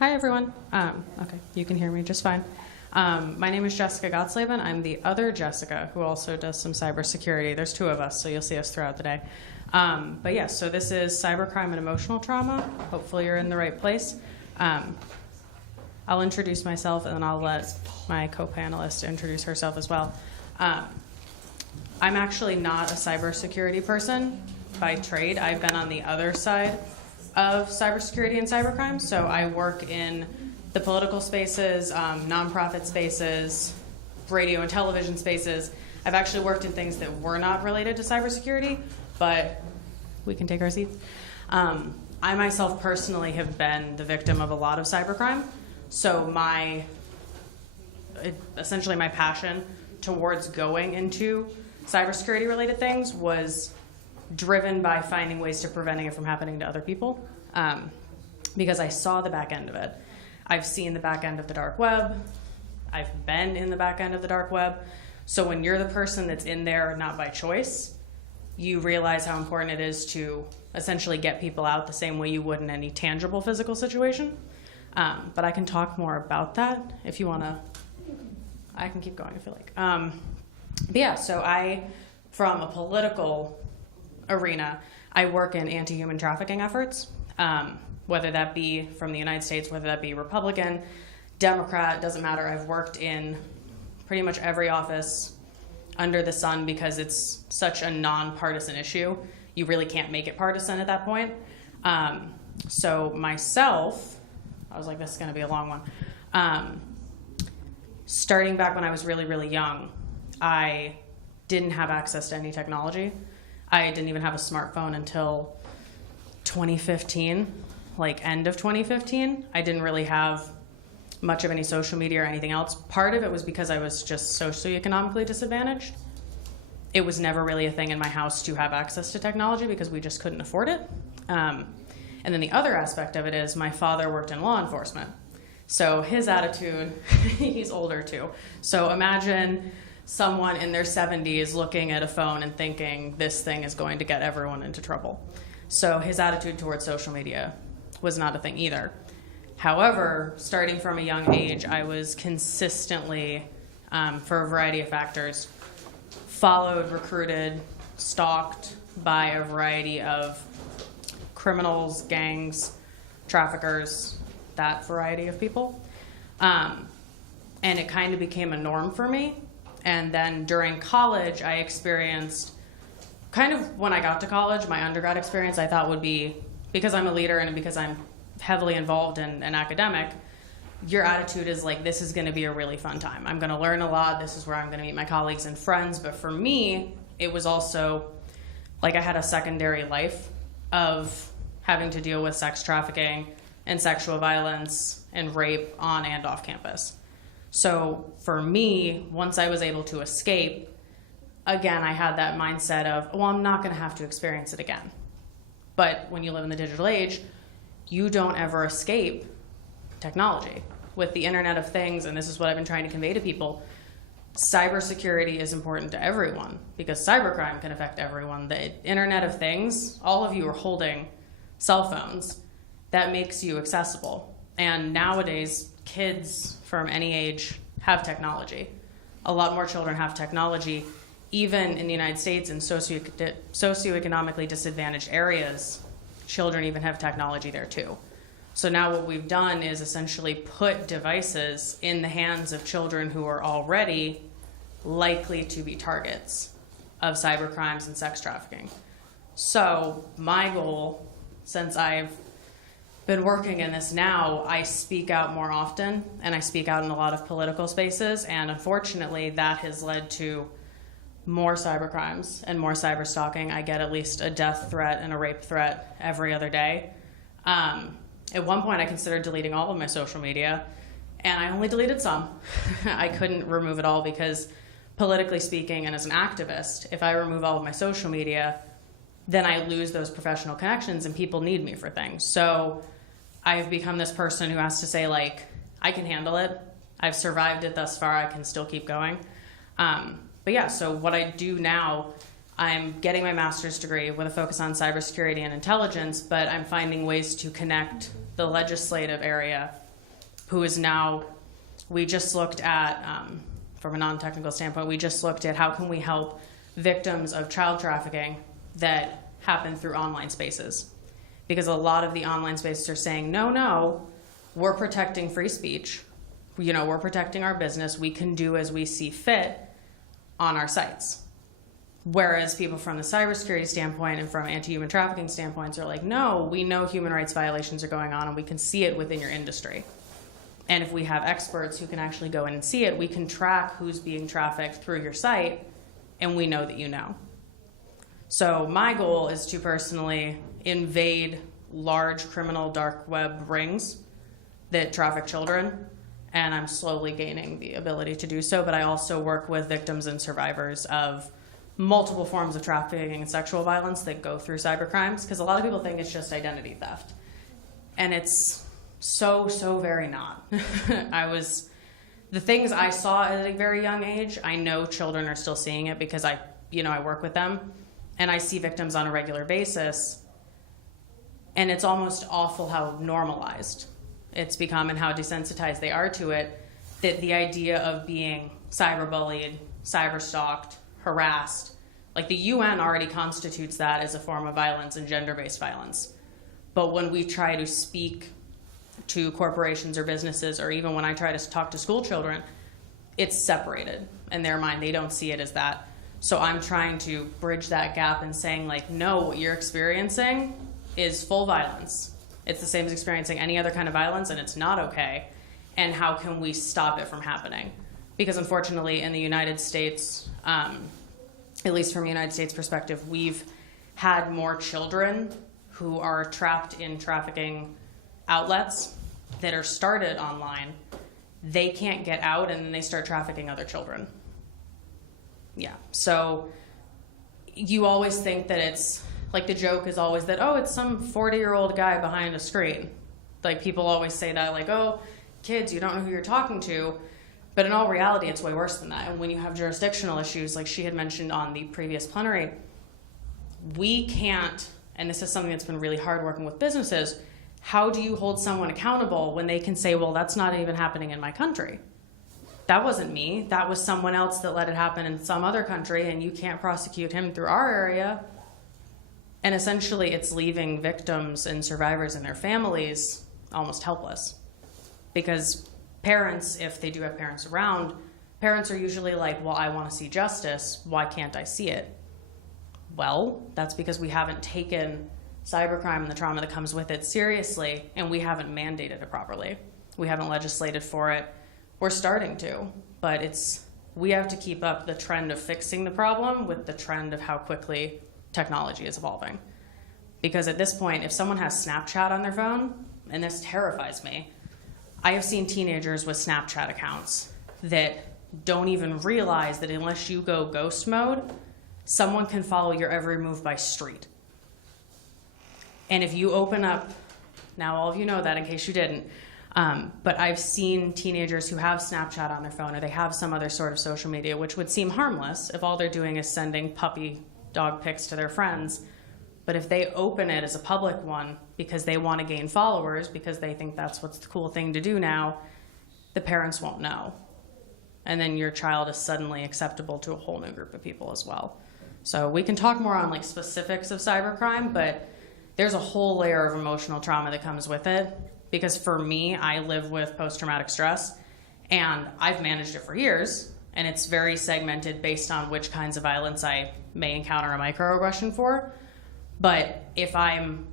Hi, everyone. Okay, you can hear me just fine. My name is Jessica Gotsleben. I'm the other Jessica who also does some cybersecurity. There's two of us, so you'll see us throughout the day. But yeah, so this is cybercrime and emotional trauma. Hopefully you're in the right place. I'll introduce myself, and then I'll let my co-panelist introduce herself as well. I'm actually not a cybersecurity person by trade. I've been on the other side of cybersecurity and cybercrime. So I work in the political spaces, nonprofit spaces, radio and television spaces. I've actually worked in things that were not related to cybersecurity, but we can take our seats. I myself personally have been the victim of a lot of cybercrime. So essentially my passion towards going into cybersecurity related things was driven by finding ways to preventing it from happening to other people, because I saw the back end of it. I've seen the back end of the dark web. I've been in the back end of the dark web. So when you're the person that's in there not by choice, you realize how important it is to essentially get people out the same way you would in any tangible physical situation. But I can talk more about that if you want to. I can keep going if you like. But yeah, so from a political arena, I work in anti-human trafficking efforts, whether that be from the United States, whether that be Republican, Democrat, doesn't matter. I've worked in pretty much every office under the sun because it's such a nonpartisan issue. You really can't make it partisan at that point. So myself, I was like, this is going to be a long one. Starting back when I was really, really young, I didn't have access to any technology. I didn't even have a smartphone until 2015, like end of 2015. I didn't really have much of any social media or anything else. Part of it was because I was just socioeconomically disadvantaged. It was never really a thing in my house to have access to technology because we just couldn't afford it. And then the other aspect of it is my father worked in law enforcement. So his attitude, he's older too. So imagine someone in their 70s looking at a phone and thinking this thing is going to get everyone into trouble. So his attitude towards social media was not a thing either. However, starting from a young age, I was consistently, for a variety of factors, followed, recruited, stalked by a variety of criminals, gangs, traffickers, that variety of people. And it kind of became a norm for me. And then during college, I experienced kind of when I got to college, my undergrad experience I thought would be, because I'm a leader and because I'm heavily involved in an academic, your attitude is like, this is going to be a really fun time. I'm going to learn a lot. This is where I'm going to meet my colleagues and friends. But for me, it was also like I had a secondary life of having to deal with sex trafficking and sexual violence and rape on and off campus. So for me, once I was able to escape, again, I had that mindset of, well, I'm not going to have to experience it again. But when you live in the digital age, you don't ever escape technology. With the Internet of Things, and this is what I've been trying to convey to people, cybersecurity is important to everyone because cybercrime can affect everyone. The Internet of Things, all of you are holding cell phones. That makes you accessible. And nowadays, kids from any age have technology. A lot more children have technology. Even in the United States, in socioeconomically disadvantaged areas, children even have technology there too. So now what we've done is essentially put devices in the hands of children who are already likely to be targets of cybercrimes and sex trafficking. So my goal, since I've been working in this now, I speak out more often, and I speak out in a lot of political spaces, and unfortunately that has led to more cybercrimes and more cyber stalking. I get at least a death threat and a rape threat every other day. At one point I considered deleting all of my social media, and I only deleted some. I couldn't remove it all because politically speaking and as an activist, if I remove all of my social media, then I lose those professional connections and people need me for things. So I've become this person who has to say, like, I can handle it. I've survived it thus far. I can still keep going. But yeah, so what I do now, I'm getting my master's degree with a focus on cybersecurity and intelligence, but I'm finding ways to connect the legislative area who is now, we just looked at, from a non-technical standpoint, we just looked at how can we help victims of child trafficking that happen through online spaces. Because a lot of the online spaces are saying, no, we're protecting free speech. We're protecting our business. We can do as we see fit on our sites. Whereas people from the cybersecurity standpoint and from anti-human trafficking standpoints are like, no, we know human rights violations are going on and we can see it within your industry. And if we have experts who can actually go in and see it, we can track who's being trafficked through your site, and we know that you know. So my goal is to personally invade large criminal dark web rings that traffic children, and I'm slowly gaining the ability to do so, but I also work with victims and survivors of multiple forms of trafficking and sexual violence that go through cybercrimes, because a lot of people think it's just identity theft. And it's so very not. The things I saw at a very young age, I know children are still seeing it because I work with them, and I see victims on a regular basis, and it's almost awful how normalized it's become and how desensitized they are to it, that the idea of being cyberbullied, cyberstalked, harassed, like the UN already constitutes that as a form of violence and gender-based violence. But when we try to speak to corporations or businesses, or even when I try to talk to school children, it's separated in their mind. They don't see it as that. So I'm trying to bridge that gap and saying, like, no, what you're experiencing is full violence. It's the same as experiencing any other kind of violence, and it's not okay. And how can we stop it from happening? Because unfortunately, in the United States, at least from a United States perspective, we've had more children who are trapped in trafficking outlets that are started online. They can't get out, and then they start trafficking other children. Yeah, so you always think that it's, like the joke is always that, oh, it's some 40-year-old guy behind a screen. Like people always say that, like, oh, kids, you don't know who you're talking to. But in all reality, it's way worse than that. And when you have jurisdictional issues, like she had mentioned on the previous plenary, we can't, and this is something that's been really hard working with businesses, how do you hold someone accountable when they can say, well, that's not even happening in my country? That wasn't me. That was someone else that let it happen in some other country, and you can't prosecute him through our area. And essentially, it's leaving victims and survivors and their families almost helpless. Because parents, if they do have parents around, parents are usually like, well, I want to see justice. Why can't I see it? Well, that's because we haven't taken cybercrime and the trauma that comes with it seriously, and we haven't mandated it properly. We haven't legislated for it. We're starting to, but we have to keep up the trend of fixing the problem with the trend of how quickly technology is evolving. Because at this point, if someone has Snapchat on their phone, and this terrifies me, I have seen teenagers with Snapchat accounts that don't even realize that unless you go ghost mode, someone can follow your every move by street. And if you open up, now all of you know that in case you didn't, but I've seen teenagers who have Snapchat on their phone, or they have some other sort of social media, which would seem harmless if all they're doing is sending puppy dog pics to their friends. But if they open it as a public one because they want to gain followers, because they think that's what's the cool thing to do now, the parents won't know. And then your child is suddenly acceptable to a whole new group of people as well. So we can talk more on like specifics of cybercrime, but there's a whole layer of emotional trauma that comes with it. Because for me, I live with post-traumatic stress, and I've managed it for years, and it's very segmented based on which kinds of violence I may encounter a microaggression for. But if I'm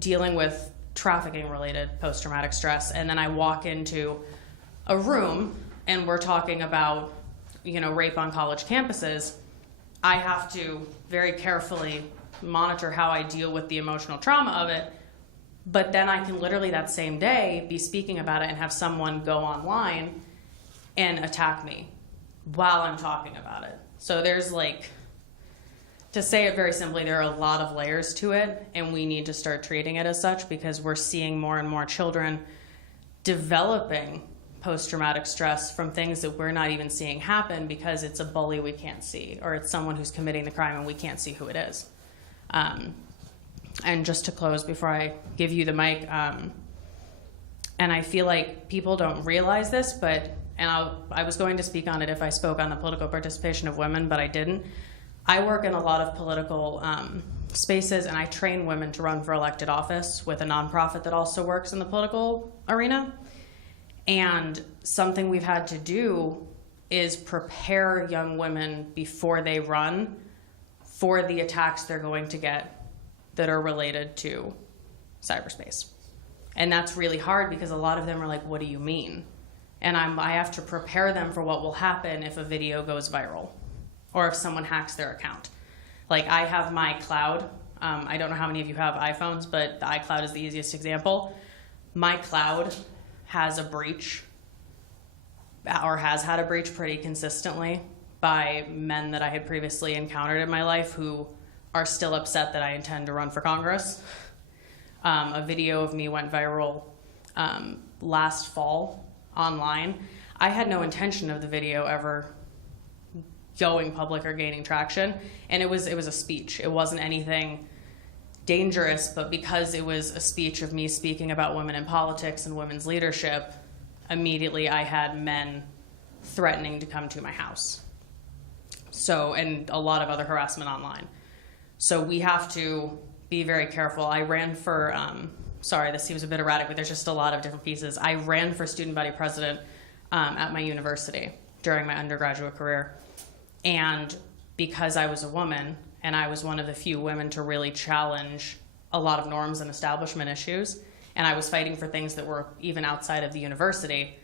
dealing with trafficking-related post-traumatic stress, and then I walk into a room and we're talking about, rape on college campuses, I have to very carefully monitor how I deal with the emotional trauma of it. But then I can literally that same day be speaking about it and have someone go online and attack me while I'm talking about it. So there's to say it very simply, there are a lot of layers to it, and we need to start treating it as such because we're seeing more and more children developing post-traumatic stress from things that we're not even seeing happen because it's a bully we can't see, or it's someone who's committing the crime and we can't see who it is. And just to close before I give you the mic, And I feel like people don't realize this, but, and I was going to speak on it if I spoke on the political participation of women, but I didn't. I work in a lot of political spaces, and I train women to run for elected office with a nonprofit that also works in the political arena. And something we've had to do is prepare young women before they run for the attacks they're going to get that are related to cyberspace. And that's really hard because a lot of them are like, what do you mean? And I have to prepare them for what will happen if a video goes viral or if someone hacks their account. Like, I have my cloud. I don't know how many of you have iPhones, but the iCloud is the easiest example. My cloud has a breach, or has had a breach pretty consistently, by men that I had previously encountered in my life who are still upset that I intend to run for Congress. A video of me went viral last fall online. I had no intention of the video ever going public or gaining traction, and it was a speech. It wasn't anything dangerous, but because it was a speech of me speaking about women in politics and women's leadership, immediately I had men threatening to come to my house. So, and a lot of other harassment online. So we have to be very careful. I ran for, sorry, this seems a bit erratic, but there's just a lot of different pieces. I ran for student body president at my university during my undergraduate career. And because I was a woman, and I was one of the few women to really challenge a lot of norms and establishment issues, and I was fighting for things that were even outside of the university,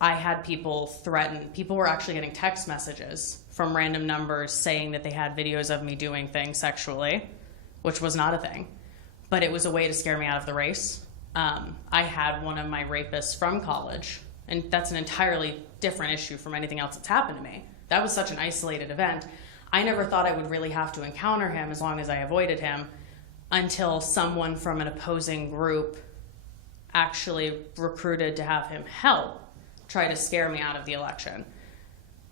I had people threaten. People were actually getting text messages from random numbers saying that they had videos of me doing things sexually, which was not a thing, but it was a way to scare me out of the race. I had one of my rapists from college, and that's an entirely different issue from anything else that's happened to me. That was such an isolated event. I never thought I would really have to encounter him as long as I avoided him, until someone from an opposing group actually recruited to have him help try to scare me out of the election.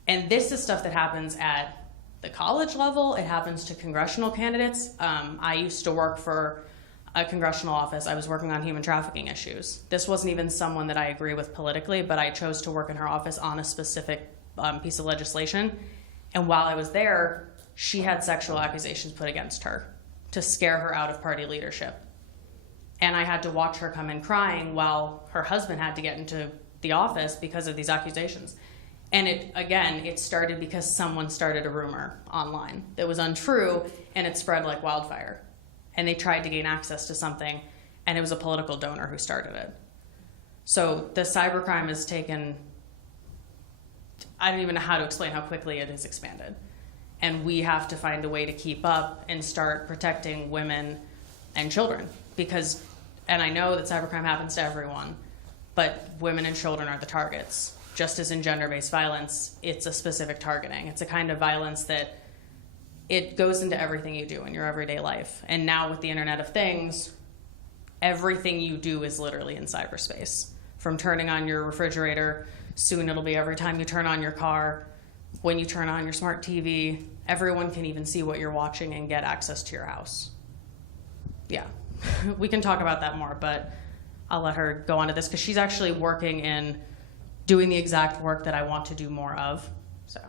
And this is stuff that happens at the college level. It happens to congressional candidates. I used to work for a congressional office. I was working on human trafficking issues. This wasn't even someone that I agree with politically, but I chose to work in her office on a specific piece of legislation. And while I was there, she had sexual accusations put against her to scare her out of party leadership. And I had to watch her come in crying while her husband had to get into the office because of these accusations. And it started because someone started a rumor online that was untrue, and it spread like wildfire. And they tried to gain access to something, and it was a political donor who started it. So the cybercrime has taken, I don't even know how to explain how quickly it has expanded. And we have to find a way to keep up and start protecting women and children. Because, and I know that cybercrime happens to everyone, but women and children are the targets. Just as in gender-based violence, it's a specific targeting. It's a kind of violence that it goes into everything you do in your everyday life. And now with the Internet of Things, everything you do is literally in cyberspace. From turning on your refrigerator, soon it'll be every time you turn on your car, when you turn on your smart TV, everyone can even see what you're watching and get access to your house. Yeah, we can talk about that more, but I'll let her go on to this because she's actually working in doing the exact work that I want to do more of. So.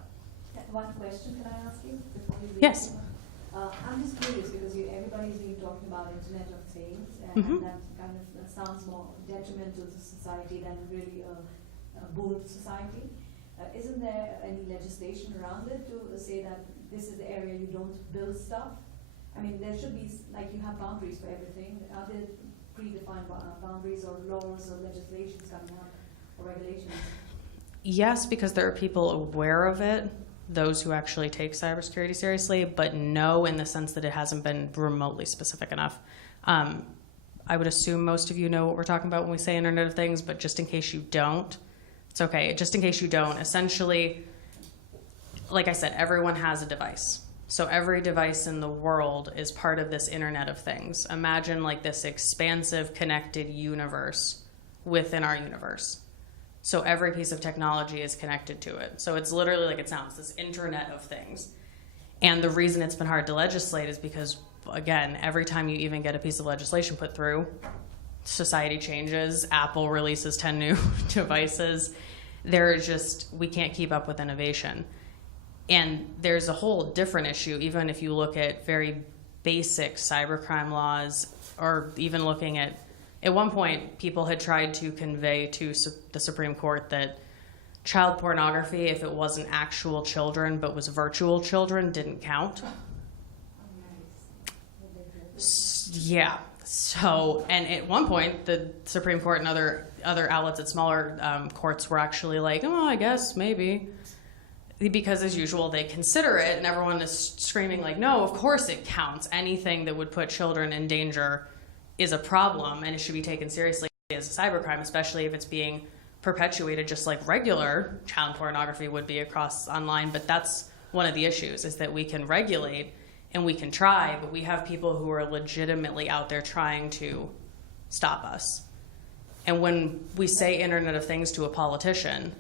One question can I ask you before you leave? Yes. I'm just curious because everybody's been talking about Internet of Things, and, and that kind of sounds more detrimental to society than really a boon to society. Isn't there any legislation around it to say that this is the area you don't build stuff? I mean, there should be, like, you have boundaries for everything. Are there predefined boundaries or laws or legislations coming up or regulations? Yes, because there are people aware of it, those who actually take cybersecurity seriously, but no in the sense that it hasn't been remotely specific enough. I would assume most of you know what we're talking about when we say Internet of Things, but just in case you don't, it's okay. Just in case you don't, essentially, like I said, everyone has a device. So every device in the world is part of this Internet of Things. Imagine like this expansive, connected universe within our universe. So every piece of technology is connected to it. So it's literally like it sounds, this Internet of Things. And the reason it's been hard to legislate is because, again, every time you even get a piece of legislation put through, society changes, Apple releases 10 new devices, we can't keep up with innovation. And there's a whole different issue, even if you look at very basic cybercrime laws, or even looking at one point, people had tried to convey to the Supreme Court that child pornography, if it wasn't actual children but was virtual children, didn't count. Yeah. So, and at one point, the Supreme Court and other outlets at smaller courts were actually like, oh, I guess, maybe. Because as usual, they consider it, and everyone is screaming like, no, of course it counts. Anything that would put children in danger is a problem, and it should be taken seriously as a cybercrime, especially if it's being perpetuated just like regular child pornography would be across online. But that's one of the issues, is that we can regulate and we can try, but we have people who are legitimately out there trying to stop us. And when we say Internet of Things to a politician,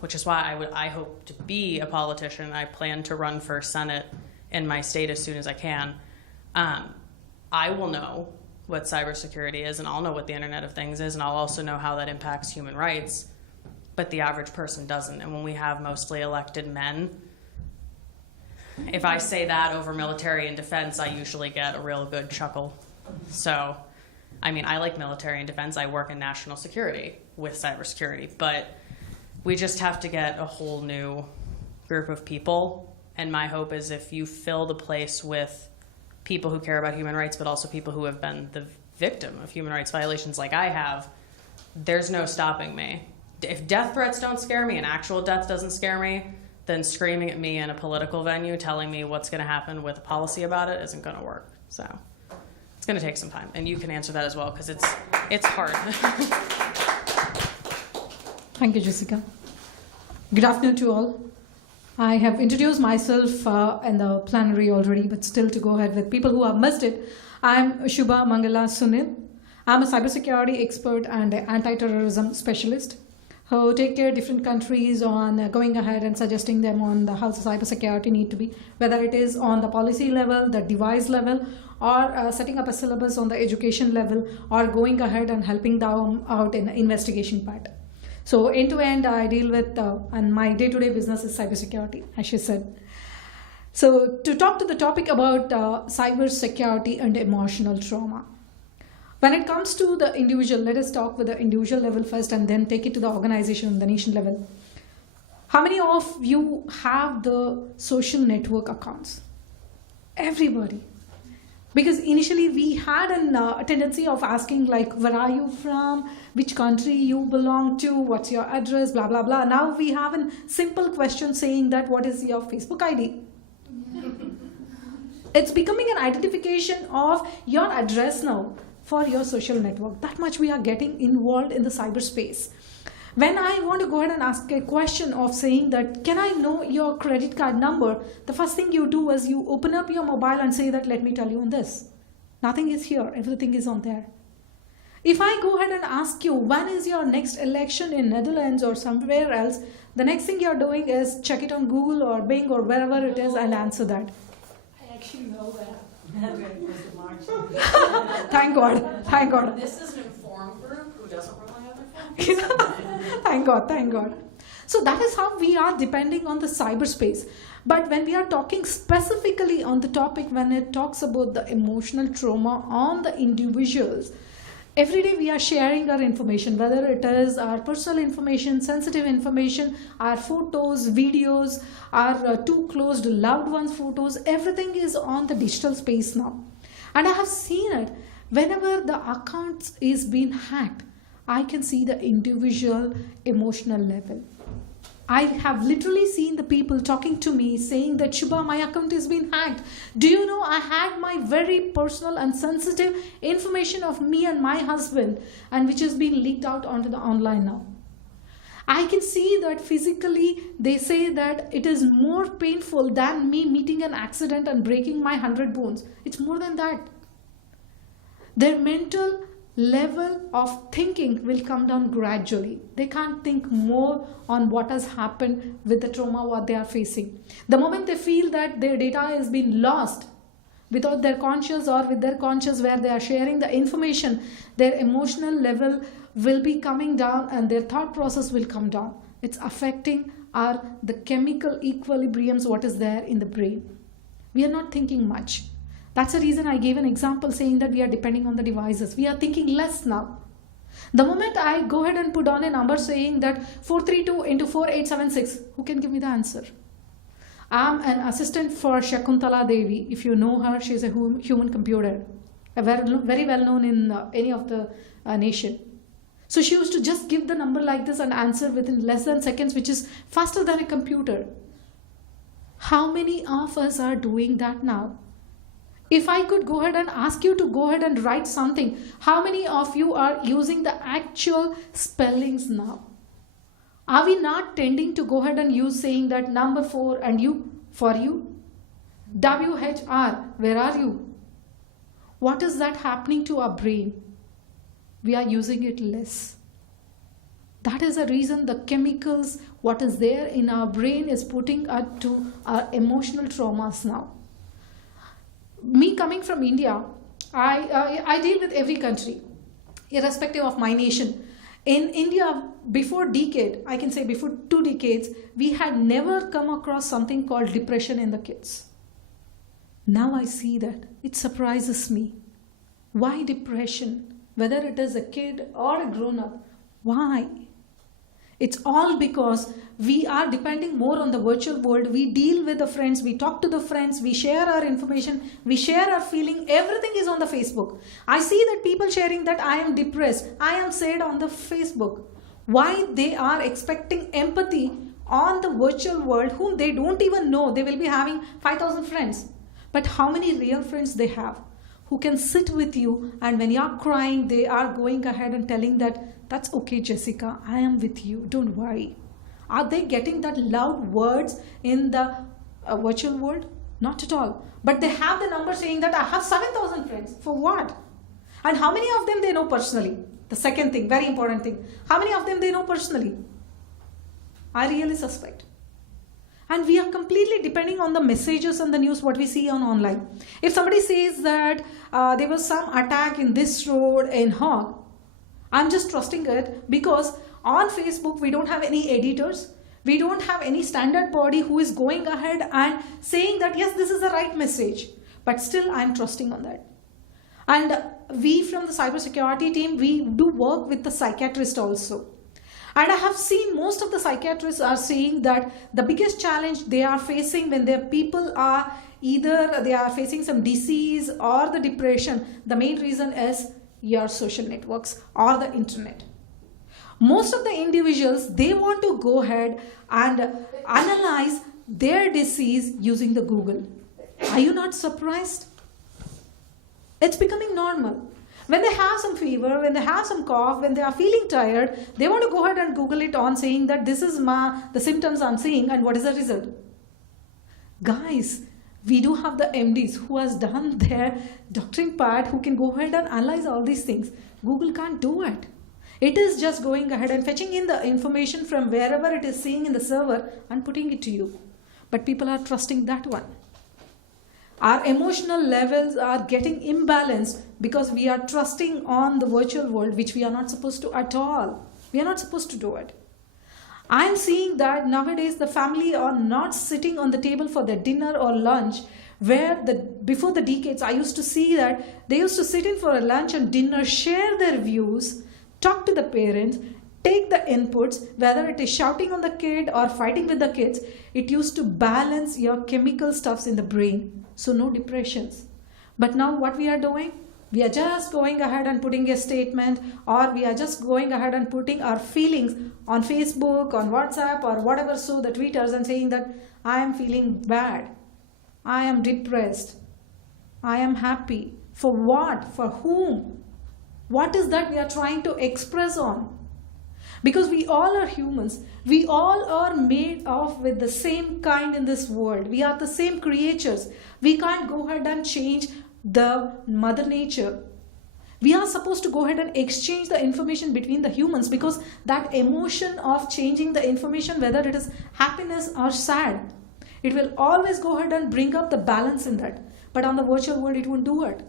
which is why I hope to be a politician, I plan to run for Senate in my state as soon as I can, I will know what cybersecurity is, and I'll know what the Internet of Things is, and I'll also know how that impacts human rights, but the average person doesn't. And when we have mostly elected men, if I say that over military and defense, I usually get a real good chuckle. So, I mean, I like military and defense. I work in national security with cybersecurity, but we just have to get a whole new group of people. And my hope is if you fill the place with people who care about human rights, but also people who have been the victim of human rights violations like I have, there's no stopping me. If death threats don't scare me and actual death doesn't scare me, then screaming at me in a political venue telling me what's going to happen with a policy about it isn't going to work. So it's going to take some time. And you can answer that as well, because it's hard. Thank you, Jessica. Good afternoon to all. I have introduced myself in the plenary already, but still to go ahead with people who have missed it. I'm Shubha Mangala Sunil. I'm a cybersecurity expert and anti-terrorism specialist who take care of different countries on going ahead and suggesting them on how the cybersecurity need to be, whether it is on the policy level, the device level, or setting up a syllabus on the education level, or going ahead and helping them out in the investigation part. So end to end, I deal with, and my day-to-day business is cybersecurity, as she said. So to talk to the topic about cybersecurity and emotional trauma. When it comes to the individual, let us talk with the individual level first and then take it to the organization and the nation level. How many of you have the social network accounts? Everybody. Because initially we had a tendency of asking like, where are you from, which country you belong to, what's your address, blah, blah, blah. Now we have a simple question saying that what is your Facebook ID? It's becoming an identification of your address now for your social network. That much we are getting involved in the cyberspace. When I want to go ahead and ask a question of saying that, can I know your credit card number? The first thing you do is you open up your mobile and say that, let me tell you on this. Nothing is here, everything is on there. If I go ahead and ask you, when is your next election in Netherlands or somewhere else, the next thing you're doing is check it on Google or Bing or wherever it is and answer that. I actually know that. When it was the march. Thank God, thank God. This is an informed group who doesn't rely on their phone. Thank God, thank God. So that is how we are depending on the cyberspace. But when we are talking specifically on the topic, when it talks about the emotional trauma on the individuals, every day we are sharing our information, whether it is our personal information, sensitive information, our photos, videos, our too close loved ones' photos, everything is on the digital space now. And I have seen it, whenever the account is being hacked, I can see the individual emotional level. I have literally seen the people talking to me saying that, Shubha, my account is being hacked. Do you know I had my very personal and sensitive information of me and my husband, and which has been leaked out onto the online now. I can see that physically they say that it is more painful than me meeting an accident and breaking my 100 bones. It's more than that. Their mental level of thinking will come down gradually. They can't think more on what has happened with the trauma what they are facing. The moment they feel that their data has been lost, without their conscious or with their conscious, where they are sharing the information, their emotional level will be coming down and their thought process will come down. It's affecting the chemical equilibriums, what is there in the brain. We are not thinking much. That's the reason I gave an example saying that we are depending on the devices. We are thinking less now. The moment I go ahead and put on a number saying that 432 into 4876, who can give me the answer? I'm an assistant for Shakuntala Devi. If you know her, she's a human computer, very well known in any of the nation. So she used to just give the number like this and answer within less than seconds, which is faster than a computer. How many of us are doing that now? If I could go ahead and ask you to go ahead and write something, how many of you are using the actual spellings now? Are we not tending to go ahead and use saying that number 4 and you, for you? WHR, where are you? What is that happening to our brain? We are using it less. That is the reason the chemicals, what is there in our brain is putting us to our emotional traumas now. Me coming from India, I deal with every country, irrespective of my nation. In India, before decade, I can say before 2 decades, we had never come across something called depression in the kids. Now I see that. It surprises me. Why depression? Whether it is a kid or a grown-up. Why? It's all because we are depending more on the virtual world. We deal with the friends, we talk to the friends, we share our information, we share our feeling. Everything is on the Facebook. I see that people sharing that I am depressed, I am sad on the Facebook. Why? They are expecting empathy on the virtual world whom they don't even know. They will be having 5,000 friends. But how many real friends they have who can sit with you, and when you're crying, they are going ahead and telling that, that's okay, Jessica, I am with you, don't worry. Are they getting that loud words in the virtual world? Not at all. But they have the number saying that I have 7,000 friends. For what? And how many of them they know personally? The second thing, very important thing. How many of them they know personally? I really suspect. And we are completely depending on the messages and the news what we see on online. If somebody says that there was some attack in this road in Hague, I'm just trusting it because on Facebook we don't have any editors. We don't have any standard body who is going ahead and saying that yes, this is the right message. But still I'm trusting on that. And we from the cybersecurity team, we do work with the psychiatrist also. And I have seen most of the psychiatrists are saying that the biggest challenge they are facing when their people are either they are facing some disease or the depression, the main reason is your social networks or the internet. Most of the individuals, they want to go ahead and analyze their disease using the Google. Are you not surprised? It's becoming normal. When they have some fever, when they have some cough, when they are feeling tired, they want to go ahead and Google it on saying that this is the symptoms I'm seeing and what is the result. Guys, we do have the MDs who has done their doctoring part who can go ahead and analyze all these things. Google can't do it. It is just going ahead and fetching in the information from wherever it is seeing in the server and putting it to you. But people are trusting that one. Our emotional levels are getting imbalanced because we are trusting on the virtual world, which we are not supposed to at all. We are not supposed to do it. I'm seeing that nowadays the family are not sitting on the table for their dinner or lunch, where before the decades I used to see that they used to sit in for a lunch and dinner, share their views, talk to the parents, take the inputs, whether it is shouting on the kid or fighting with the kids. It used to balance your chemical stuffs in the brain. So no depressions. But now what we are doing? We are just going ahead and putting a statement, or we are just going ahead and putting our feelings on Facebook, on WhatsApp, or whatever, so the tweeters, and saying that I am feeling bad. I am depressed. I am happy. For what? For whom? What is that we are trying to express on? Because we all are humans. We all are made of with the same kind in this world. We are the same creatures. We can't go ahead and change the mother nature. We are supposed to go ahead and exchange the information between the humans, because that emotion of changing the information, whether it is happiness or sad, it will always go ahead and bring up the balance in that. but on the virtual world it won't do it.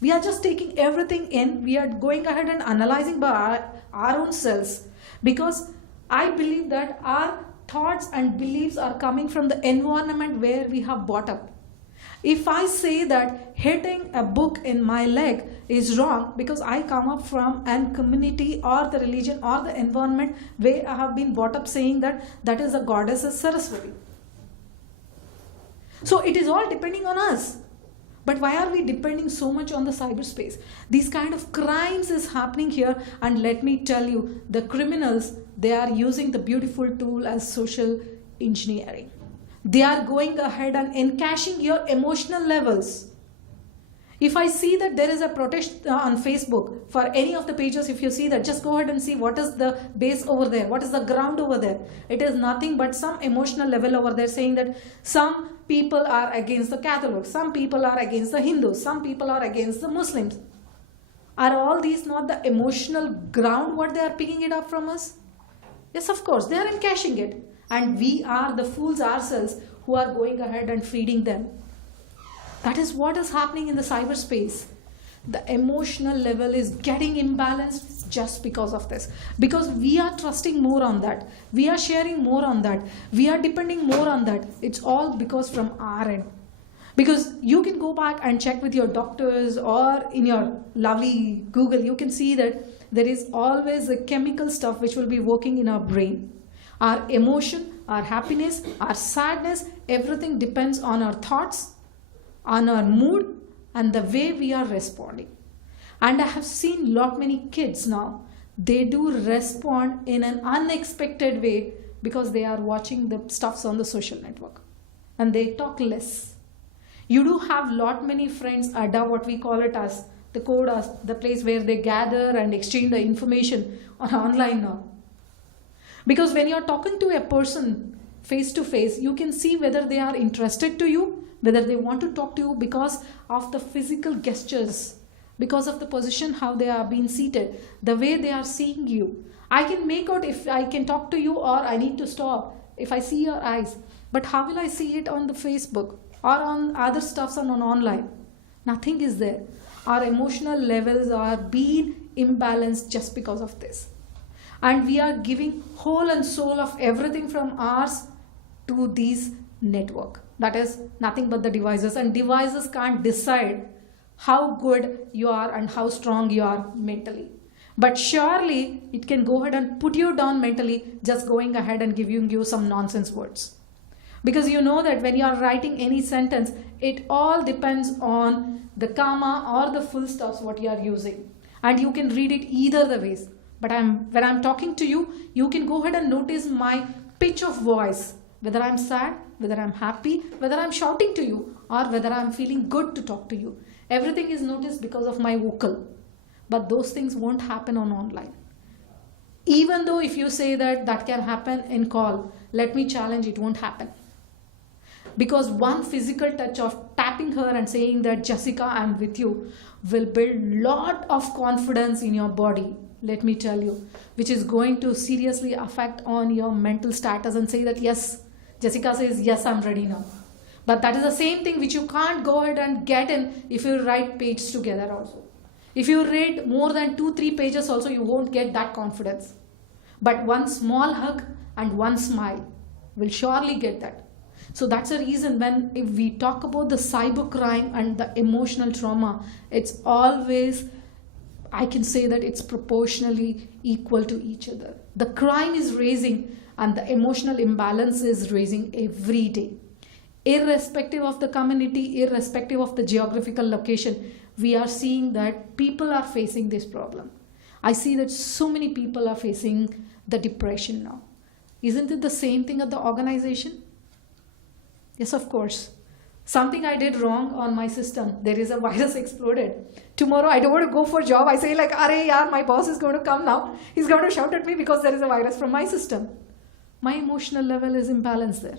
We are just taking everything in. We are going ahead and analyzing by our own selves, because I believe that our thoughts and beliefs are coming from the environment where we have brought up. If I say that hitting a book in my leg is wrong because I come up from a community or the religion or the environment where I have been brought up saying that that is the goddess Saraswati. So it is all depending on us. But why are we depending so much on the cyberspace? These kind of crimes is happening here, and let me tell you, the criminals, they are using the beautiful tool as social engineering. They are going ahead and encashing your emotional levels. If I see that there is a protest on Facebook for any of the pages, if you see that, just go ahead and see what is the base over there, what is the ground over there. It is nothing but some emotional level over there saying that some people are against the Catholics, some people are against the Hindus, some people are against the Muslims. Are all these not the emotional ground what they are picking it up from us? Yes, of course, they are encashing it. And we are the fools ourselves who are going ahead and feeding them. That is what is happening in the cyberspace. The emotional level is getting imbalanced just because of this. Because we are trusting more on that. We are sharing more on that. We are depending more on that. It's all because from our end. Because you can go back and check with your doctors or in your lovely Google, you can see that there is always a chemical stuff which will be working in our brain. Our emotion, our happiness, our sadness, everything depends on our thoughts, on our mood, and the way we are responding. And I have seen lot many kids now, they do respond in an unexpected way because they are watching the stuffs on the social network. And they talk less. You do have lot many friends, ADA, what we call it as the code, as the place where they gather and exchange the information on online now. Because when you're talking to a person face to face, you can see whether they are interested to you, whether they want to talk to you because of the physical gestures, because of the position, how they are being seated, the way they are seeing you. I can make out if I can talk to you or I need to stop if I see your eyes. But how will I see it on the Facebook or on other stuffs on online? Nothing is there. Our emotional levels are being imbalanced just because of this. And we are giving whole and soul of everything from ours to these network. That is nothing but the devices. And devices can't decide how good you are and how strong you are mentally. But surely it can go ahead and put you down mentally just going ahead and giving you some nonsense words. Because you know that when you are writing any sentence, it all depends on the comma or the full stops what you are using. And you can read it either the ways. But when I'm talking to you, you can go ahead and notice my pitch of voice. Whether I'm sad, whether I'm happy, whether I'm shouting to you, or whether I'm feeling good to talk to you. Everything is noticed because of my vocal. But those things won't happen on online. Even though if you say that that can happen in call, let me challenge, it won't happen. Because one physical touch of tapping her and saying that Jessica, I'm with you, will build lot of confidence in your body. Let me tell you, which is going to seriously affect on your mental status and say that yes, Jessica says, yes, I'm ready now. But that is the same thing which you can't go ahead and get in if you write pages together also. If you read more than 2-3 pages also, you won't get that confidence. But one small hug and one smile will surely get that. So that's the reason when if we talk about the cybercrime and the emotional trauma, it's always, I can say that it's proportionally equal to each other. The crime is raising and the emotional imbalance is raising every day. Irrespective of the community, irrespective of the geographical location, we are seeing that people are facing this problem. I see that so many people are facing the depression now. Isn't it the same thing at the organization? Yes, of course. Something I did wrong on my system. There is a virus exploded. Tomorrow I don't want to go for a job. I say like, "Arey yaar, my boss is going to come now. He's going to shout at me because there is a virus from my system." My emotional level is imbalanced there.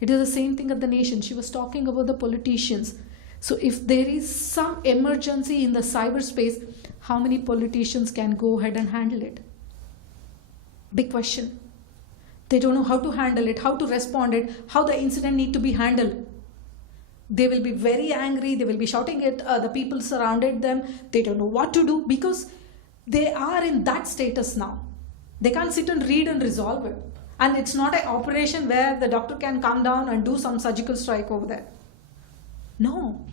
It is the same thing at the nation. She was talking about the politicians. So if there is some emergency in the cyberspace, how many politicians can go ahead and handle it? Big question. They don't know how to handle it, how to respond it, how the incident need to be handled. They will be very angry. They will be shouting at the people surrounded them. They don't know what to do because they are in that status now. They can't sit and read and resolve it. And it's not an operation where the doctor can come down and do some surgical strike over there. No.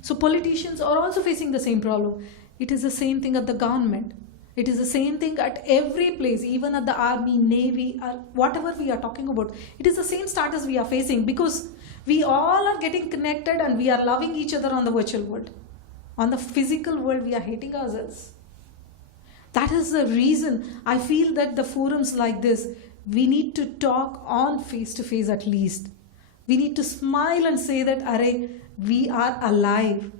So politicians are also facing the same problem. It is the same thing at the government. It is the same thing at every place, even at the army, navy, or whatever we are talking about. It is the same status we are facing because we all are getting connected and we are loving each other on the virtual world. On the physical world, we are hating ourselves. That is the reason I feel that the forums like this, we need to talk on face to face at least. We need to smile and say that, Array, we are alive.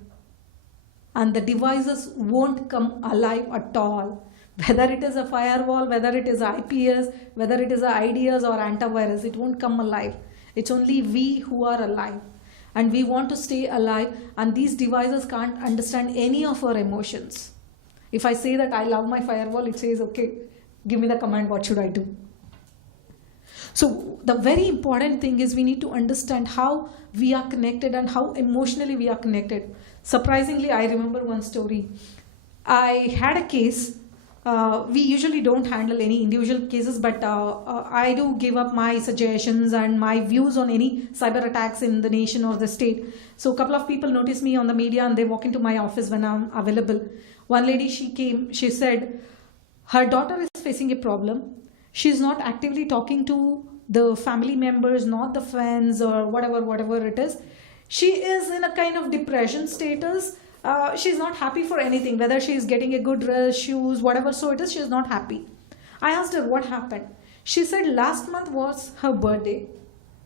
And the devices won't come alive at all. Whether it is a firewall, whether it is IPS, whether it is ideas or antivirus, it won't come alive. It's only we who are alive. And we want to stay alive, and these devices can't understand any of our emotions. If I say that I love my firewall, it says, okay, give me the command, what should I do? So the very important thing is we need to understand how we are connected and how emotionally we are connected. Surprisingly, I remember one story. I had a case. We usually don't handle any individual cases, but I do give up my suggestions and my views on any cyber attacks in the nation or the state. So a couple of people notice me on the media and they walk into my office when I'm available. One lady, she came, she said, her daughter is facing a problem. She's not actively talking to the family members, not the friends or whatever it is. She is in a kind of depression status. She's not happy for anything, whether she's getting a good dress, shoes, whatever so it is, she's not happy. I asked her what happened. She said last month was her birthday.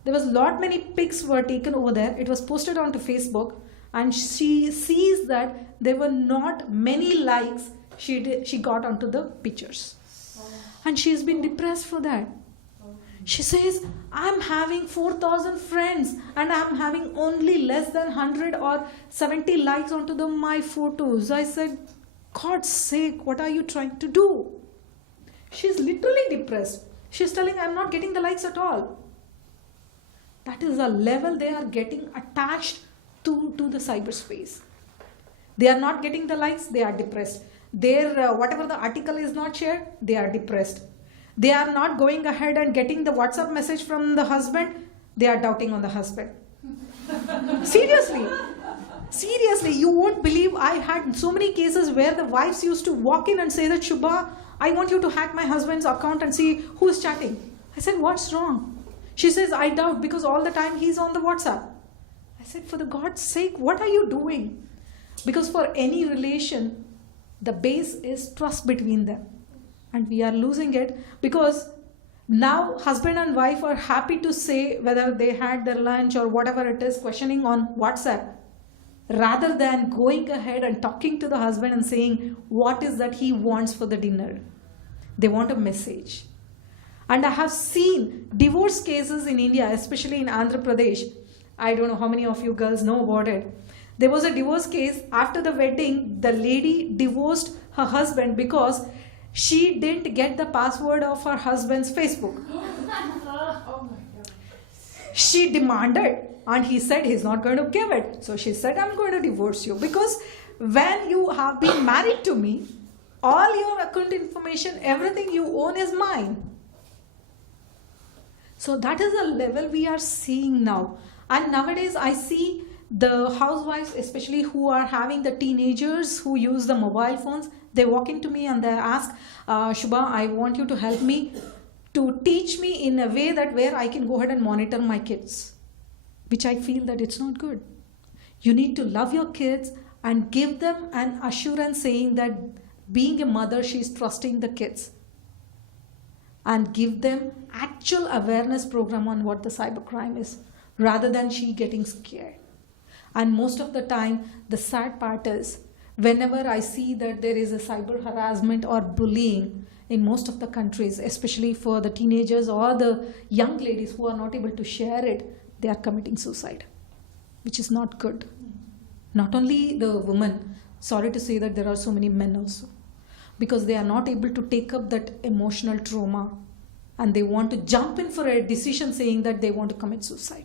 There was lot many pics were taken over there. It was posted onto Facebook and she sees that there were not many likes she got onto the pictures. And she's been depressed for that. She says, I'm having 4,000 friends and I'm having only less than 100 or 70 likes onto my photos. I said, God's sake, what are you trying to do? She's literally depressed. She's telling, I'm not getting the likes at all. That is the level they are getting attached to the cyberspace. They are not getting the likes, they are depressed. Whatever the article is not shared, they are depressed. They are not going ahead and getting the WhatsApp message from the husband, they are doubting on the husband. Seriously, you won't believe I had so many cases where the wives used to walk in and say that, Shubha, I want you to hack my husband's account and see who's chatting. I said, what's wrong? She says, I doubt because all the time he's on the WhatsApp. I said, for the God's sake, what are you doing? Because for any relation, the base is trust between them. And we are losing it because now husband and wife are happy to say whether they had their lunch or whatever it is, questioning on WhatsApp, rather than going ahead and talking to the husband and saying what is that he wants for the dinner. They want a message. And I have seen divorce cases in India, especially in Andhra Pradesh. I don't know how many of you girls know about it. There was a divorce case. After the wedding, the lady divorced her husband because she didn't get the password of her husband's Facebook. Oh my God. She demanded and he said he's not going to give it. So she said, I'm going to divorce you because when you have been married to me, all your account information, everything you own is mine. So that is the level we are seeing now. And nowadays I see the housewives, especially who are having the teenagers who use the mobile phones, they walk into me and they ask, Shubha, I want you to help me to teach me in a way that where I can go ahead and monitor my kids, which I feel that it's not good. You need to love your kids and give them an assurance saying that being a mother, she's trusting the kids. And give them actual awareness program on what the cybercrime is, rather than she getting scared. And most of the time, the sad part is, whenever I see that there is a cyber harassment or bullying in most of the countries, especially for the teenagers or the young ladies who are not able to share it, they are committing suicide, which is not good. Not only the women, sorry to say that there are so many men also, because they are not able to take up that emotional trauma and they want to jump in for a decision saying that they want to commit suicide.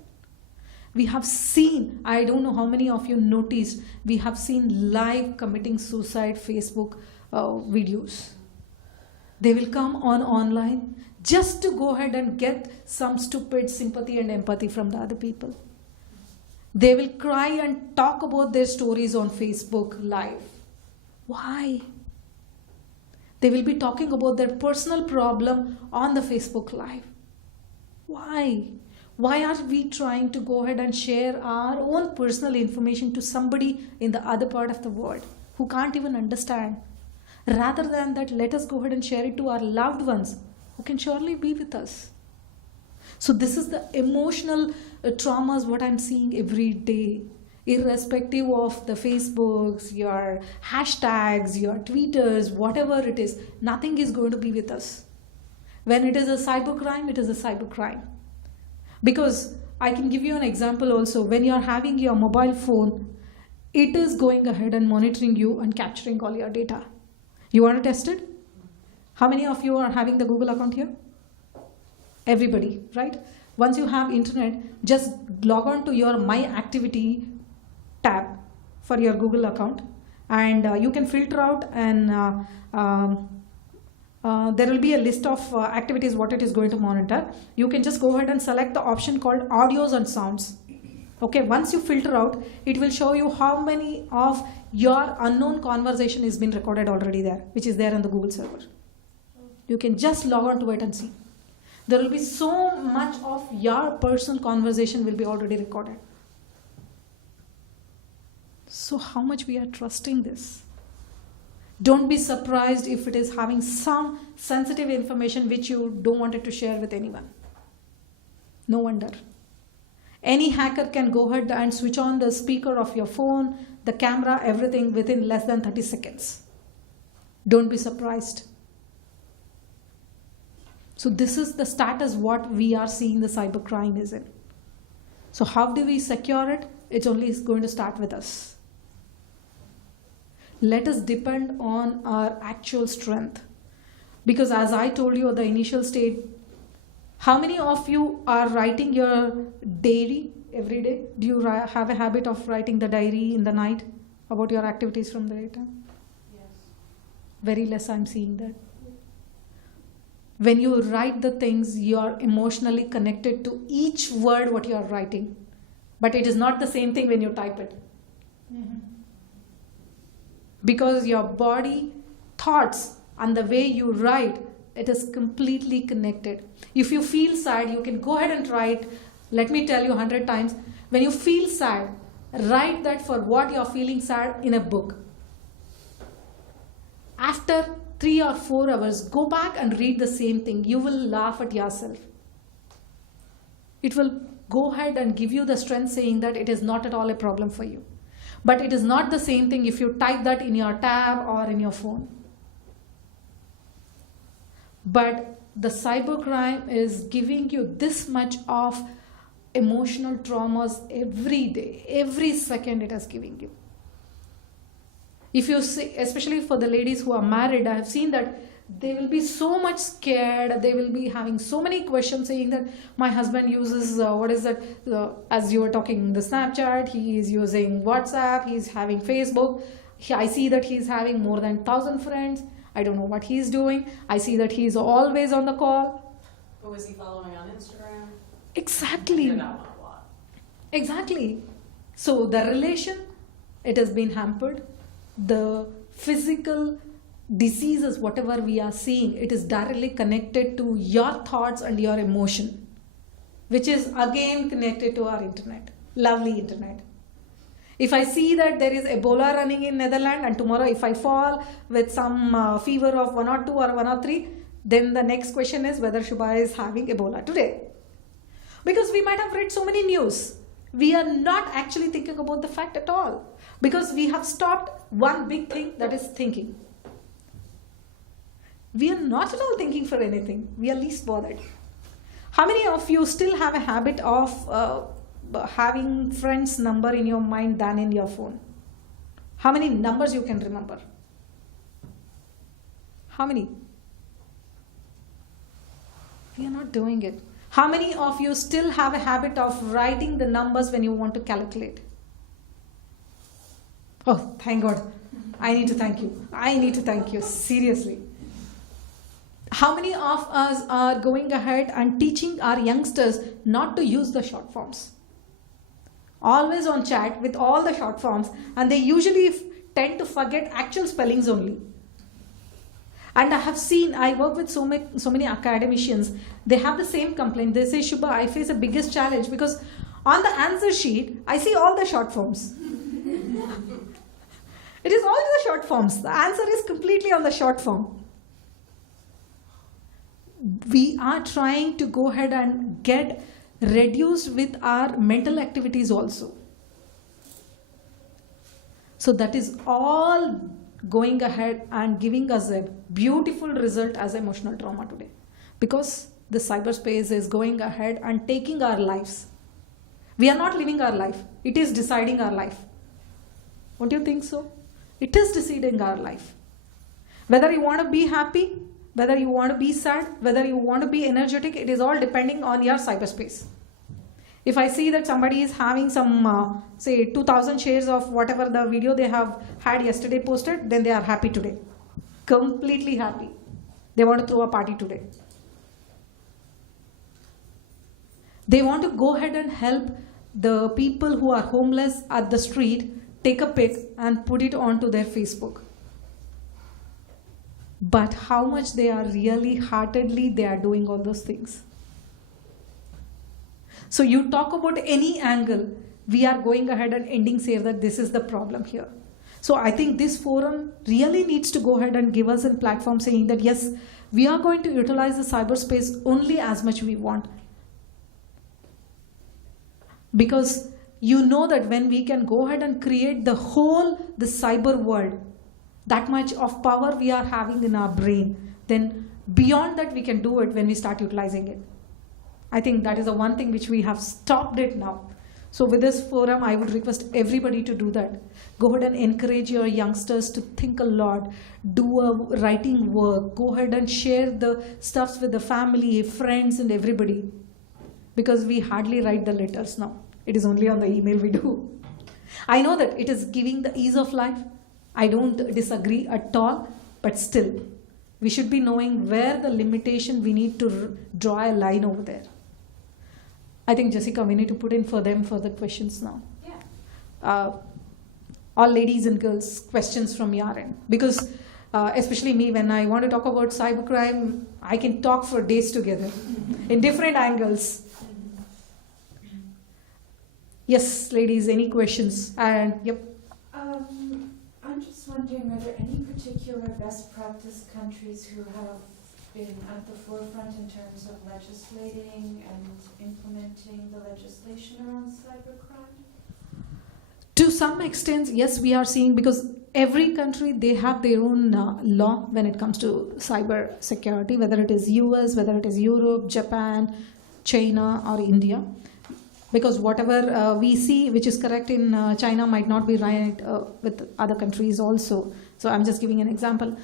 We have seen, I don't know how many of you noticed, we have seen live committing suicide Facebook videos. They will come on online just to go ahead and get some stupid sympathy and empathy from the other people. They will cry and talk about their stories on Facebook Live. Why? They will be talking about their personal problem on the Facebook Live. Why? Why are we trying to go ahead and share our own personal information to somebody in the other part of the world who can't even understand? Rather than that, let us go ahead and share it to our loved ones who can surely be with us. So this is the emotional traumas what I'm seeing every day, irrespective of the Facebooks, your hashtags, your Twitters, whatever it is, nothing is going to be with us. When it is a cybercrime, it is a cybercrime. Because I can give you an example also. When you're having your mobile phone, it is going ahead and monitoring you and capturing all your data. You want to test it? How many of you are having the Google account here? Everybody, right? Once you have internet, just log on to your My Activity tab for your Google account, and you can filter out, and there will be a list of activities what it is going to monitor. You can just go ahead and select the option called audios and sounds. Okay, once you filter out, it will show you how many of your unknown conversation is been recorded already there, which is there on the Google server. You can just log on to it and see. There will be so much of your personal conversation will be already recorded. So how much we are trusting this? Don't be surprised if it is having some sensitive information which you don't want it to share with anyone. No wonder. Any hacker can go ahead and switch on the speaker of your phone, the camera, everything within less than 30 seconds. Don't be surprised. So this is the status what we are seeing the cybercrime is in. So how do we secure it? It's only going to start with us. Let us depend on our actual strength. Because as I told you at the initial stage, how many of you are writing your diary every day? Do you have a habit of writing the diary in the night about your activities from the daytime? Yes. Very less I'm seeing that. When you write the things, you are emotionally connected to each word what you are writing. But it is not the same thing when you type it. Mm-hmm. Because your body, thoughts, and the way you write, it is completely connected. If you feel sad, you can go ahead and write. Let me tell you 100 times. When you feel sad, write that for what you're feeling sad in a book. After 3 or 4 hours, go back and read the same thing. You will laugh at yourself. It will go ahead and give you the strength saying that it is not at all a problem for you. But it is not the same thing if you type that in your tab or in your phone. But the cybercrime is giving you this much of emotional traumas every day, every second it is giving you. If you see, especially for the ladies who are married, I have seen that they will be so much scared. They will be having so many questions saying that my husband uses, as you were talking, the Snapchat, he is using WhatsApp, he is having Facebook. I see that he is having more than 1,000 friends. I don't know what he is doing. I see that he is always on the call. Who is he following on Instagram? Exactly. You're not a lot. Exactly. So the relation, it has been hampered. The physical diseases, whatever we are seeing, it is directly connected to your thoughts and your emotion, which is again connected to our internet, lovely internet. If I see that there is Ebola running in Netherlands, and tomorrow if I fall with some fever of 102 or 103, then the next question is whether Shubha is having Ebola today. Because we might have read so many news. We are not actually thinking about the fact at all. Because we have stopped one big thing, that is thinking. We are not at all thinking for anything. We are least bothered. How many of you still have a habit of having friends' number in your mind than in your phone? How many numbers you can remember? How many? We are not doing it. How many of you still have a habit of writing the numbers when you want to calculate? Oh, thank God. I need to thank you. I need to thank you, seriously. How many of us are going ahead and teaching our youngsters not to use the short forms? Always on chat with all the short forms, and they usually tend to forget actual spellings only. And I have seen, I work with so many academicians, they have the same complaint. They say, Shubha, I face the biggest challenge because on the answer sheet, I see all the short forms. It is all the short forms. The answer is completely on the short form. We are trying to go ahead and get reduced with our mental activities also. So that is all going ahead and giving us a beautiful result as emotional trauma today. Because the cyberspace is going ahead and taking our lives. We are not living our life. It is deciding our life. Don't you think so? It is deciding our life. Whether you want to be happy, whether you want to be sad, whether you want to be energetic, it is all depending on your cyberspace. If I see that somebody is having some, say 2000 shares of whatever the video they have had yesterday posted, then they are happy today. Completely happy. They want to throw a party today. They want to go ahead and help the people who are homeless at the street, take a pic and put it onto their Facebook. But how much they are really heartedly they are doing all those things. So you talk about any angle, we are going ahead and ending say that this is the problem here. So I think this forum really needs to go ahead and give us a platform saying that yes, we are going to utilize the cyberspace only as much we want. Because you know that when we can go ahead and create the cyber world, that much of power we are having in our brain, then beyond that we can do it when we start utilizing it. I think that is the one thing which we have stopped it now. So with this forum, I would request everybody to do that. Go ahead and encourage your youngsters to think a lot, do a writing work, go ahead and share the stuffs with the family, friends and everybody. Because we hardly write the letters now. It is only on the email we do. I know that it is giving the ease of life. I don't disagree at all, but still, we should be knowing where the limitation we need to draw a line over there. I think, Jessica, we need to put in for them for the questions now. Yeah. All ladies and girls, questions from your end. Because especially me, when I want to talk about cybercrime, I can talk for days together in different angles. Yes, ladies, any questions? And yep. I'm just wondering, are there any particular best practice countries who have been at the forefront in terms of legislating and implementing the legislation around cybercrime? To some extent, yes, we are seeing, because every country, they have their own law when it comes to cyber security, whether it is US, whether it is Europe, Japan, China, or India. Because whatever we see which is correct in China might not be right with other countries also. So I'm just giving an example.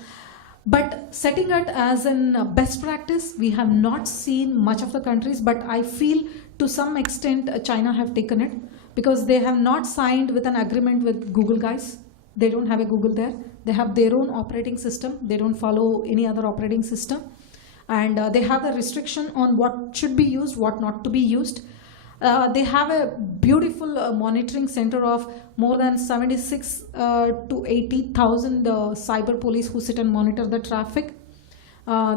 But setting it as a best practice, we have not seen much of the countries, but I feel to some extent China have taken it, because they have not signed with an agreement with Google guys. They don't have a Google there. They have their own operating system. They don't follow any other operating system. And they have a restriction on what should be used, what not to be used. They have a beautiful monitoring center of more than 76 to 80,000 cyber police who sit and monitor the traffic.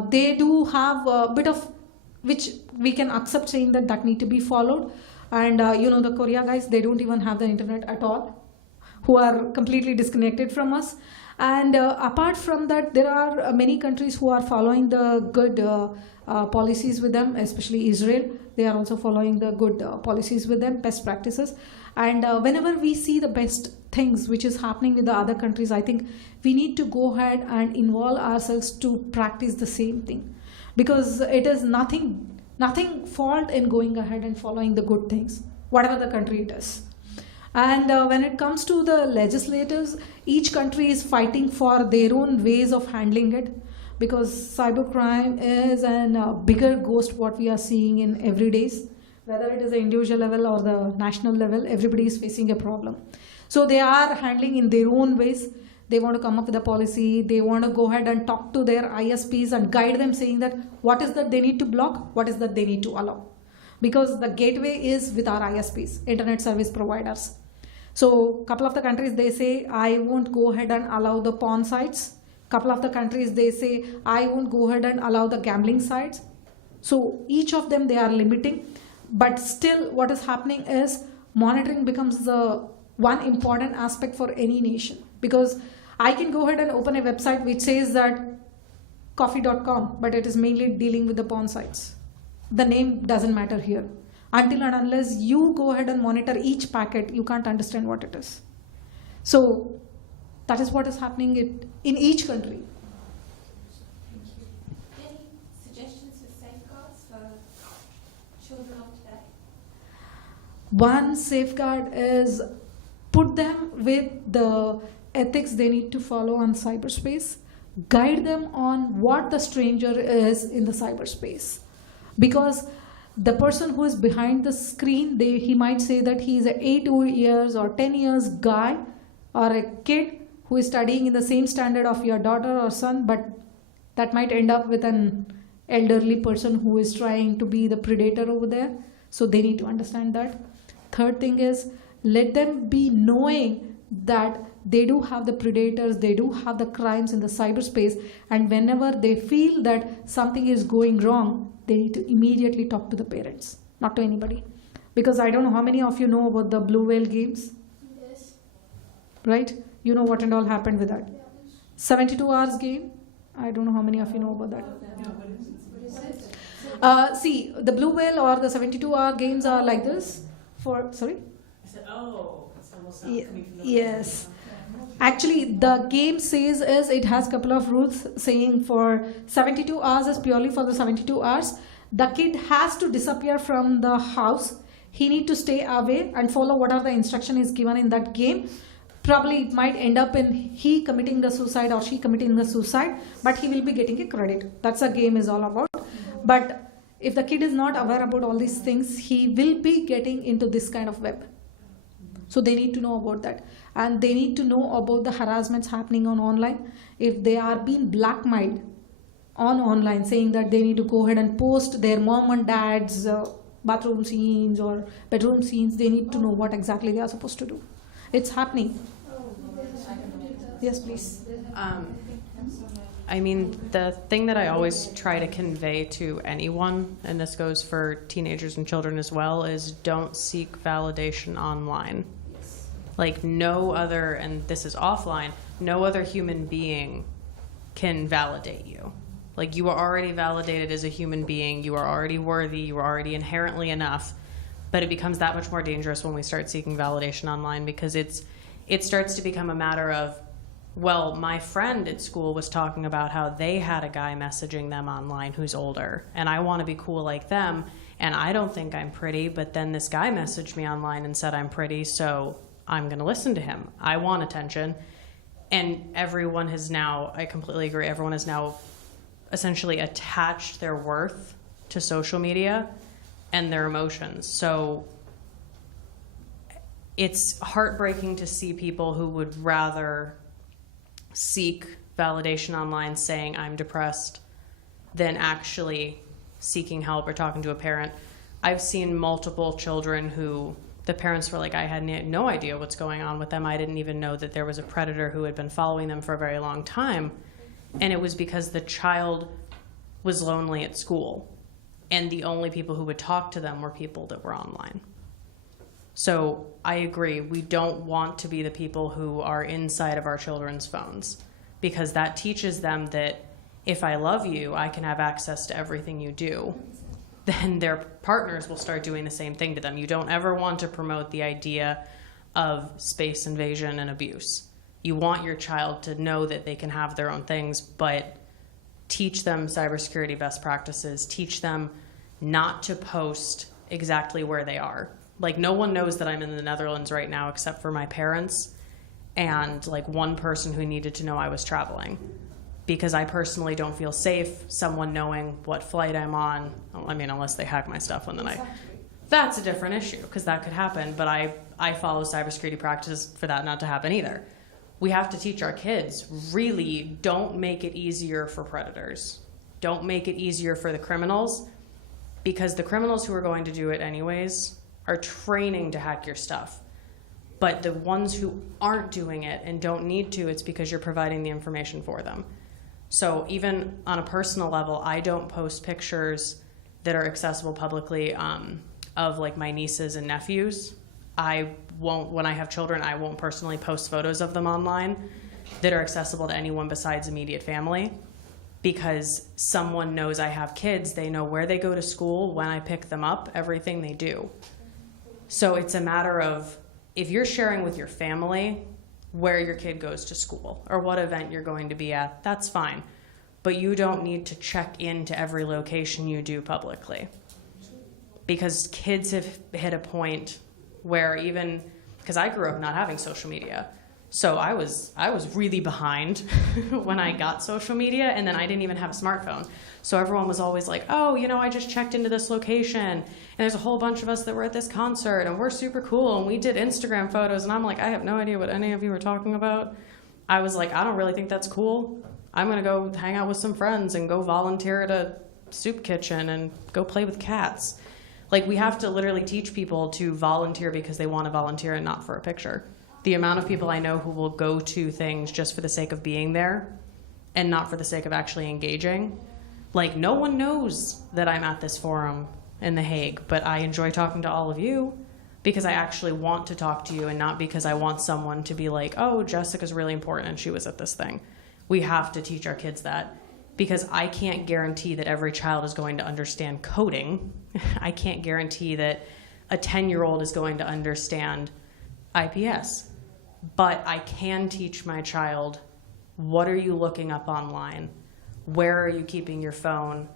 They do have a bit of, which we can accept saying that need to be followed. And the Korea guys, they don't even have the internet at all, who are completely disconnected from us. And apart from that, there are many countries who are following the good policies with them, especially Israel. They are also following the good policies with them, best practices. And whenever we see the best things which is happening with the other countries, I think we need to go ahead and involve ourselves to practice the same thing. Because it is nothing fault in going ahead and following the good things, whatever the country it is. And when it comes to the legislators, each country is fighting for their own ways of handling it. because cybercrime is a bigger ghost what we are seeing in every days. Whether it is the individual level or the national level, everybody is facing a problem. So they are handling in their own ways. They want to come up with a policy. They want to go ahead and talk to their ISPs and guide them, saying that what is that they need to block, what is that they need to allow. Because the gateway is with our ISPs, internet service providers. So couple of the countries, they say, I won't go ahead and allow the porn sites. Couple of the countries, they say, I won't go ahead and allow the gambling sites. So each of them, they are limiting. But still what is happening is monitoring becomes the one important aspect for any nation. Because I can go ahead and open a website which says that coffee.com, but it is mainly dealing with the porn sites. The name doesn't matter here. Until and unless you go ahead and monitor each packet, you can't understand what it is. So that is what is happening in each country. Thank you. Any suggestions for safeguards for children of today? One safeguard is put them with the ethics they need to follow on cyberspace. Guide them on what the stranger is in the cyberspace. Because the person who is behind the screen, he might say that he is an 8 years or 10 years guy or a kid who is studying in the same standard of your daughter or son, but that might end up with an elderly person who is trying to be the predator over there. So they need to understand that. Third thing is, let them be knowing that they do have the predators, they do have the crimes in the cyberspace, and whenever they feel that something is going wrong, they need to immediately talk to the parents, not to anybody. Because I don't know how many of you know about the Blue Whale games? Yes. Right? You know what and all happened with that. 72 hours game? I don't know how many of you know about that. See, the Blue Whale or the 72-hour games are like this. Sorry? I said, oh, it's almost not coming from the yes. Actually, the game says it has a couple of rules saying for 72 hours is purely for the 72 hours. The kid has to disappear from the house. He need to stay away and follow whatever the instruction is given in that game. Probably it might end up in he committing the suicide or she committing the suicide, but he will be getting a credit. That's what the game is all about. But if the kid is not aware about all these things, he will be getting into this kind of web. So they need to know about that. And they need to know about the harassments happening on online. If they are being blackmailed on online, saying that they need to go ahead and post their mom and dad's bathroom scenes or bedroom scenes, they need to know what exactly they are supposed to do. It's happening. Yes, please. I mean, the thing that I always try to convey to anyone, and this goes for teenagers and children as well, is don't seek validation online. Like no other, and this is offline, no other human being can validate you. Like you are already validated as a human being, you are already worthy, you are already inherently enough, but it becomes that much more dangerous when we start seeking validation online because it starts to become a matter of, well, my friend at school was talking about how they had a guy messaging them online who's older, and I want to be cool like them, and I don't think I'm pretty, but then this guy messaged me online and said I'm pretty, so I'm going to listen to him. I want attention. And everyone has now, I completely agree, everyone has now essentially attached their worth to social media and their emotions. So it's heartbreaking to see people who would rather seek validation online saying I'm depressed than actually seeking help or talking to a parent. I've seen multiple children who the parents were like, I had no idea what's going on with them. I didn't even know that there was a predator who had been following them for a very long time. And it was because the child was lonely at school. And the only people who would talk to them were people that were online. So I agree. We don't want to be the people who are inside of our children's phones because that teaches them that if I love you, I can have access to everything you do. Then their partners will start doing the same thing to them. You don't ever want to promote the idea of space invasion and abuse. You want your child to know that they can have their own things, but teach them cybersecurity best practices. Teach them not to post exactly where they are. Like no one knows that I'm in the Netherlands right now except for my parents and like one person who needed to know I was traveling. because I personally don't feel safe someone knowing what flight I'm on. I mean, unless they hack my stuff, and then that's a different issue, because that could happen, but I follow cybersecurity practices for that not to happen either. We have to teach our kids, really, don't make it easier for predators. Don't make it easier for the criminals, because the criminals who are going to do it anyways are training to hack your stuff. But the ones who aren't doing it and don't need to, it's because you're providing the information for them. So even on a personal level, I don't post pictures that are accessible publicly of like my nieces and nephews. I won't, when I have children, I won't personally post photos of them online that are accessible to anyone besides immediate family, because someone knows I have kids. They know where they go to school, when I pick them up, everything they do. So it's a matter of, if you're sharing with your family where your kid goes to school or what event you're going to be at, that's fine. But you don't need to check into every location you do publicly. Because kids have hit a point where, even, because I grew up not having social media, so I was really behind when I got social media, and then I didn't even have a smartphone. So everyone was always like, oh, you know, I just checked into this location, and there's a whole bunch of us that were at this concert, and we're super cool, and we did Instagram photos, and I'm like, I have no idea what any of you were talking about. I was like, I don't really think that's cool. I'm gonna go hang out with some friends and go volunteer at a soup kitchen and go play with cats. Like, we have to literally teach people to volunteer because they want to volunteer and not for a picture. The amount of people I know who will go to things just for the sake of being there and not for the sake of actually engaging. Like, no one knows that I'm at this forum in The Hague, but I enjoy talking to all of you because I actually want to talk to you, and not because I want someone to be like, oh, Jessica's really important and she was at this thing. We have to teach our kids that, because I can't guarantee that every child is going to understand coding. I can't guarantee that a 10-year-old is going to understand IPS. But I can teach my child, what are you looking up online? Where are you keeping your phone?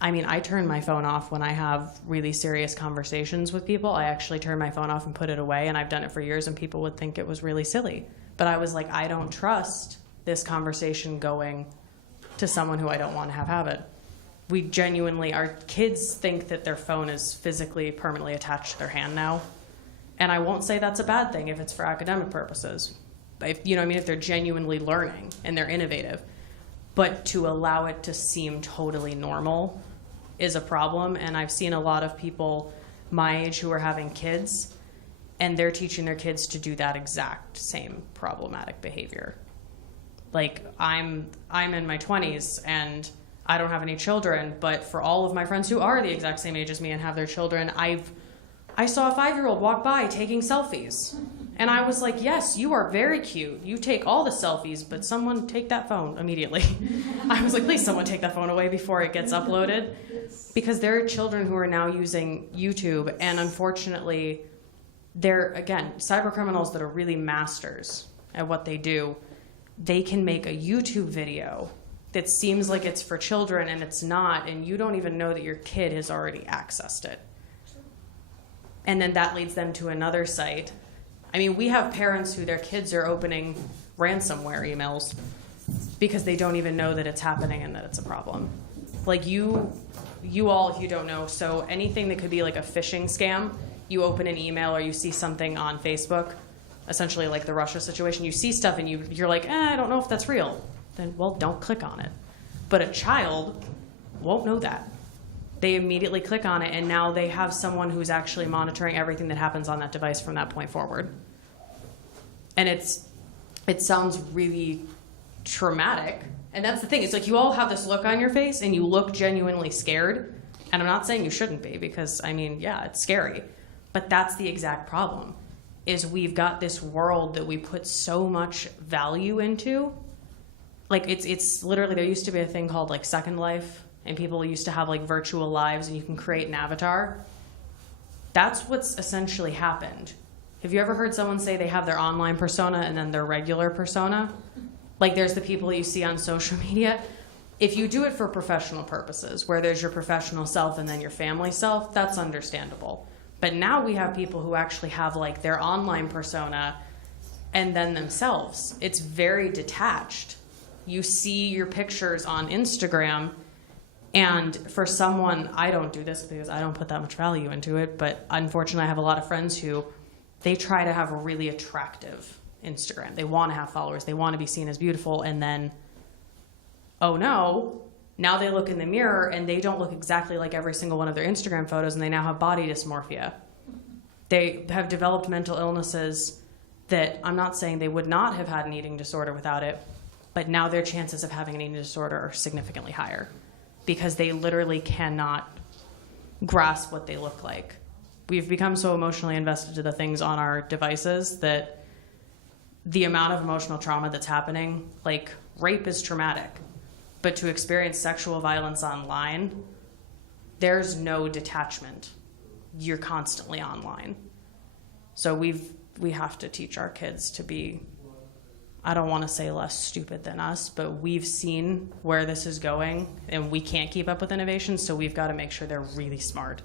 I mean, I turn my phone off when I have really serious conversations with people. I actually turn my phone off and put it away, and I've done it for years, and people would think it was really silly. But I was like, I don't trust this conversation going to someone who I don't want to have it. We genuinely, our kids think that their phone is physically, permanently attached to their hand now. And I won't say that's a bad thing if it's for academic purposes. If, you know what I mean, if they're genuinely learning and they're innovative. But to allow it to seem totally normal is a problem. And I've seen a lot of people my age who are having kids, and they're teaching their kids to do that exact same problematic behavior. Like, I'm in my 20s and I don't have any children, but for all of my friends who are the exact same age as me and have their children, I saw a 5-year-old walk by taking selfies. And I was like, yes, you are very cute. You take all the selfies, but someone take that phone immediately. I was like, please someone take that phone away before it gets uploaded. Because there are children who are now using YouTube, and unfortunately, they're, again, cyber criminals that are really masters at what they do. They can make a YouTube video that seems like it's for children, and it's not, and you don't even know that your kid has already accessed it. And then that leads them to another site. I mean, we have parents who their kids are opening ransomware emails because they don't even know that it's happening and that it's a problem. Like, you all, if you don't know, so anything that could be like a phishing scam, you open an email or you see something on Facebook, essentially like the Russia situation, you see stuff and you're like, I don't know if that's real. Then, well, don't click on it. But a child won't know that. They immediately click on it, and now they have someone who's actually monitoring everything that happens on that device from that point forward. And it sounds really traumatic. And that's the thing. It's like, you all have this look on your face, and you look genuinely scared. And I'm not saying you shouldn't be, because, I mean, yeah, it's scary. But that's the exact problem, is we've got this world that we put so much value into. Like, it's literally, there used to be a thing called, like, Second Life. And people used to have like virtual lives, and you can create an avatar. That's what's essentially happened. Have you ever heard someone say they have their online persona and then their regular persona? Like, there's the people you see on social media. If you do it for professional purposes, where there's your professional self and then your family self, that's understandable. But now we have people who actually have like their online persona and then themselves. It's very detached. You see your pictures on Instagram, and for someone, I don't do this because I don't put that much value into it, but unfortunately I have a lot of friends who, they try to have a really attractive Instagram. They want to have followers. They want to be seen as beautiful, and then, oh no, now they look in the mirror and they don't look exactly like every single one of their Instagram photos, and they now have body dysmorphia. They have developed mental illnesses that I'm not saying they would not have had an eating disorder without it, but now their chances of having an eating disorder are significantly higher because they literally cannot grasp what they look like. We've become so emotionally invested to the things on our devices that the amount of emotional trauma that's happening, like rape is traumatic, but to experience sexual violence online, there's no detachment. You're constantly online. So we have to teach our kids to be, I don't want to say less stupid than us, but we've seen where this is going and we can't keep up with innovation, so we've got to make sure they're really smart.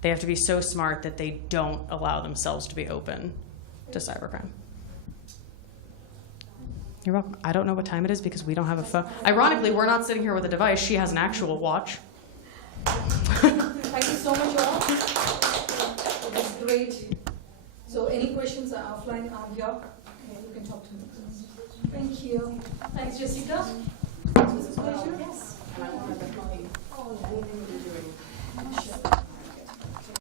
They have to be so smart that they don't allow themselves to be open to cybercrime. You're welcome. I don't know what time it is because we don't have a phone. Ironically, we're not sitting here with a device. She has an actual watch. Thank you so much, all. It was great. So any questions are offline, I'm here. Okay, you can talk to me. Thank you. Thanks, Jessica. It was a pleasure. Yes.